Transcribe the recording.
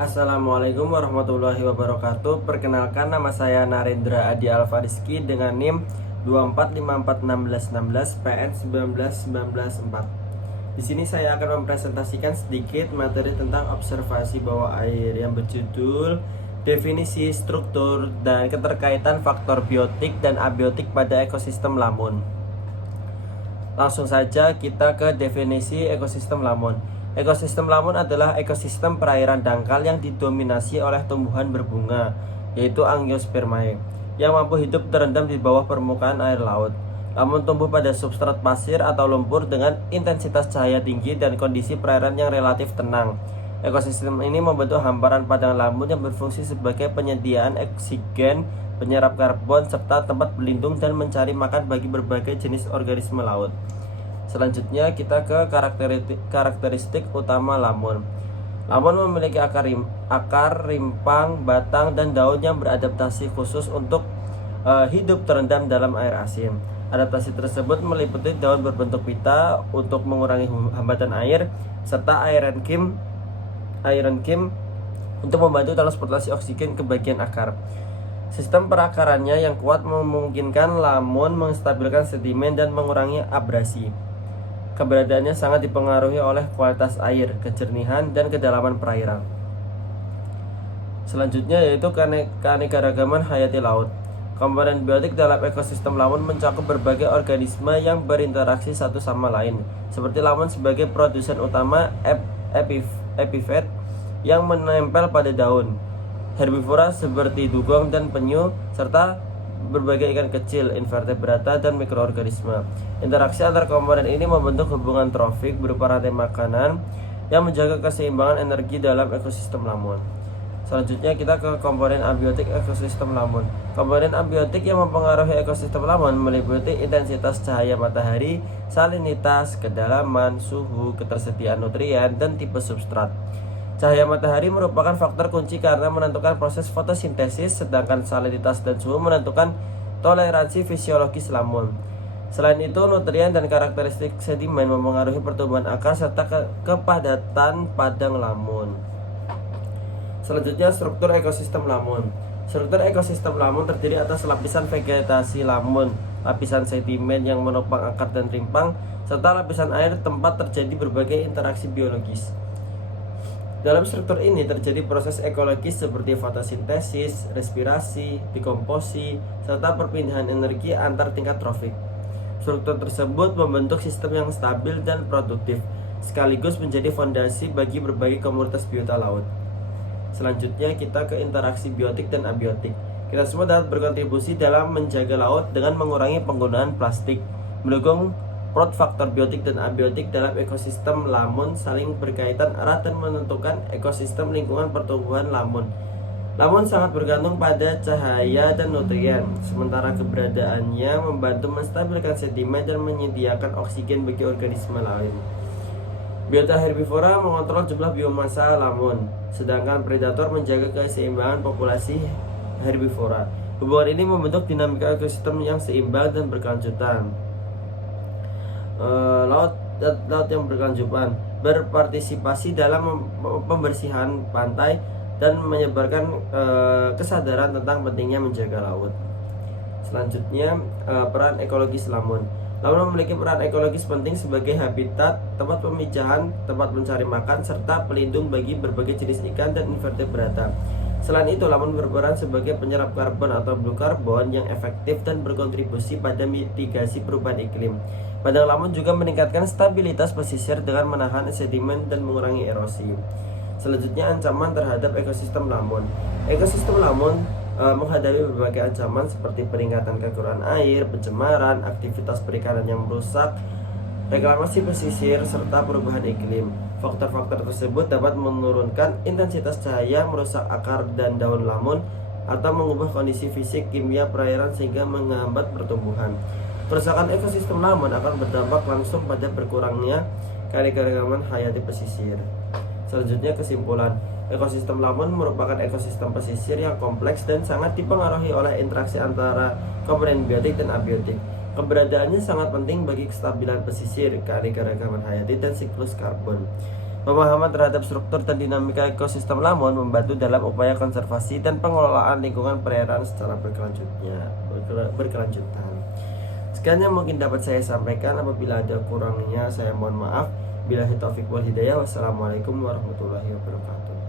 Assalamualaikum warahmatullahi wabarakatuh. Perkenalkan, nama saya Narendra Adi Alfariski dengan NIM 2454616 PN 1919194. Di sini saya akan mempresentasikan sedikit materi tentang observasi bawah air yang berjudul definisi, struktur, dan keterkaitan faktor biotik dan abiotik pada ekosistem lamun. Langsung saja kita ke definisi ekosistem lamun. Ekosistem lamun adalah ekosistem perairan dangkal yang didominasi oleh tumbuhan berbunga, yaitu Angiospermae, yang mampu hidup terendam di bawah permukaan air laut. Lamun tumbuh pada substrat pasir atau lumpur dengan intensitas cahaya tinggi dan kondisi perairan yang relatif tenang. Ekosistem ini membentuk hamparan padang lamun yang berfungsi sebagai penyediaan oksigen, penyerap karbon, serta tempat berlindung dan mencari makan bagi berbagai jenis organisme laut. Selanjutnya kita ke karakteristik utama lamun. Lamun memiliki akar, rimpang, batang, dan daun yang beradaptasi khusus untuk hidup terendam dalam air asin. Adaptasi tersebut meliputi daun berbentuk pita untuk mengurangi hambatan air, serta iron kim untuk membantu transportasi oksigen ke bagian akar. Sistem perakarannya yang kuat memungkinkan lamun menstabilkan sedimen dan mengurangi abrasi. Keberadaannya sangat dipengaruhi oleh kualitas air, kejernihan, dan kedalaman perairan. Selanjutnya yaitu keanekaragaman hayati laut. Komponen biotik dalam ekosistem lamun mencakup berbagai organisme yang berinteraksi satu sama lain, seperti lamun sebagai produsen utama epifet yang menempel pada daun, herbivora seperti dugong dan penyu, serta berbagai ikan kecil, invertebrata, dan mikroorganisme. Interaksi antar komponen ini membentuk hubungan trofik berupa rantai makanan yang menjaga keseimbangan energi dalam ekosistem lamun. Selanjutnya kita ke komponen abiotik ekosistem lamun. Komponen abiotik yang mempengaruhi ekosistem lamun meliputi intensitas cahaya matahari, salinitas, kedalaman, suhu, ketersediaan nutrien, dan tipe substrat. Cahaya matahari merupakan faktor kunci karena menentukan proses fotosintesis, sedangkan salinitas dan suhu menentukan toleransi fisiologis lamun. Selain itu, nutrien dan karakteristik sedimen mempengaruhi pertumbuhan akar serta kepadatan padang lamun. Selanjutnya, struktur ekosistem lamun. Struktur ekosistem lamun terdiri atas lapisan vegetasi lamun, lapisan sedimen yang menopang akar dan rimpang, serta lapisan air tempat terjadi berbagai interaksi biologis. Dalam struktur ini terjadi proses ekologis seperti fotosintesis, respirasi, dekomposi, serta perpindahan energi antar tingkat trofik. Struktur tersebut membentuk sistem yang stabil dan produktif, sekaligus menjadi fondasi bagi berbagai komunitas biota laut. Selanjutnya kita ke interaksi biotik dan abiotik. Kita semua dapat berkontribusi dalam menjaga laut dengan mengurangi penggunaan plastik, mendukung faktor biotik dan abiotik dalam ekosistem lamun saling berkaitan erat dan menentukan ekosistem lingkungan pertumbuhan lamun. Lamun sangat bergantung pada cahaya dan nutrien, sementara keberadaannya membantu menstabilkan sedimen dan menyediakan oksigen bagi organisme lain. Biota herbivora mengontrol jumlah biomasa lamun, sedangkan predator menjaga keseimbangan populasi herbivora. Hubungan ini membentuk dinamika ekosistem yang seimbang dan berkelanjutan. Laut yang berkelanjutan berpartisipasi dalam pembersihan pantai dan menyebarkan kesadaran tentang pentingnya menjaga laut. Selanjutnya, peran ekologis lamun. Lamun memiliki peran ekologis penting sebagai habitat, tempat pemijahan, tempat mencari makan, serta pelindung bagi berbagai jenis ikan dan invertebrata. Selain itu, lamun berperan sebagai penyerap karbon atau blue carbon yang efektif dan berkontribusi pada mitigasi perubahan iklim. Padang lamun juga meningkatkan stabilitas pesisir dengan menahan sedimen dan mengurangi erosi. Selanjutnya, ancaman terhadap ekosistem lamun. Ekosistem lamun menghadapi berbagai ancaman seperti peningkatan kekurangan air, pencemaran, aktivitas perikanan yang merusak, reklamasi pesisir, serta perubahan iklim. Faktor-faktor tersebut dapat menurunkan intensitas cahaya, merusak akar dan daun lamun, atau mengubah kondisi fisik kimia perairan sehingga menghambat pertumbuhan. Kerusakan ekosistem lamun akan berdampak langsung pada berkurangnya keanekaragaman hayati pesisir. Selanjutnya, kesimpulan. Ekosistem lamun merupakan ekosistem pesisir yang kompleks dan sangat dipengaruhi oleh interaksi antara komponen biotik dan abiotik. Keberadaannya sangat penting bagi kestabilan pesisir, keanekaragaman hayati, dan siklus karbon. Pemahaman terhadap struktur dan dinamika ekosistem lamun membantu dalam upaya konservasi dan pengelolaan lingkungan perairan secara berkelanjutan. Sekian yang mungkin dapat saya sampaikan. Apabila ada kurangnya saya mohon maaf. Billahi taufiq wal hidayah. Wassalamualaikum warahmatullahi wabarakatuh.